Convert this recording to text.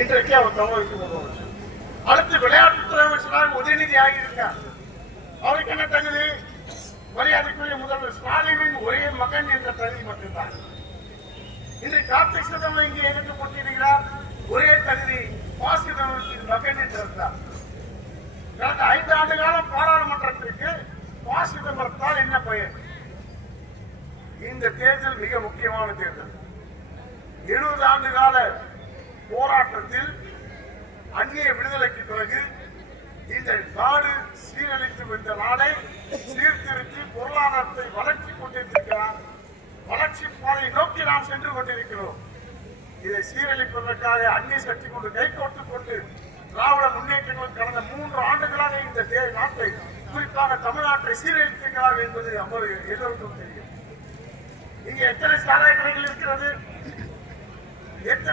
இன்றைக்கு அவர் தமிழகத்துக்கு முதலமைச்சர். அடுத்து விளையாட்டுத்துறை அமைச்சராக உதயநிதி ஆகியிருக்கார். அவருக்கு என்ன தகுதி? மரியாதைக்குரிய முதல்வர் ஸ்டாலினின் ஒரே மகன் என்ற தகுதி மட்டும்தான். இன்று கார்த்திக் சிதம்பரம் இங்கே எதிர்த்து போட்டியிடுகிறார். ஒரே தகுதி சிதம்பரத்தின் மகன் என்றிருந்தார். கடந்த 5 ஆண்டு காலம் பாராளுமன்றத்திற்கு சிதம்பரத்தால் என்ன பயன்? இந்த தேர்தல் மிக முக்கியமான தேர்தல். 70 ஆண்டு கால போராட்டத்தில் அந்நிய விடுதலைக்கு பிறகு இந்த நாடு சீரழித்து இந்த நாடை சீர்திருத்தி பொருளாதாரத்தை வளர்ச்சி கொண்டிருக்கிறார். வளர்ச்சி பாதை நோக்கி நாம் சென்று கொண்டிருக்கிறோம். இதை சீரழிப்பதற்காக அந்நிய சக்தி கொண்டு கைகோர்த்துக் கொண்டு திராவிட முன்னேற்றங்கள் கடந்த 3 ஆண்டுகளாக இந்த நாட்டை குறிப்பாக தமிழ்நாட்டை சீரழித்திருக்கிறார் என்பது எல்லோருக்கும் தெரியும். இங்கே எத்தனை சாராய கடைகள் இருக்கிறது?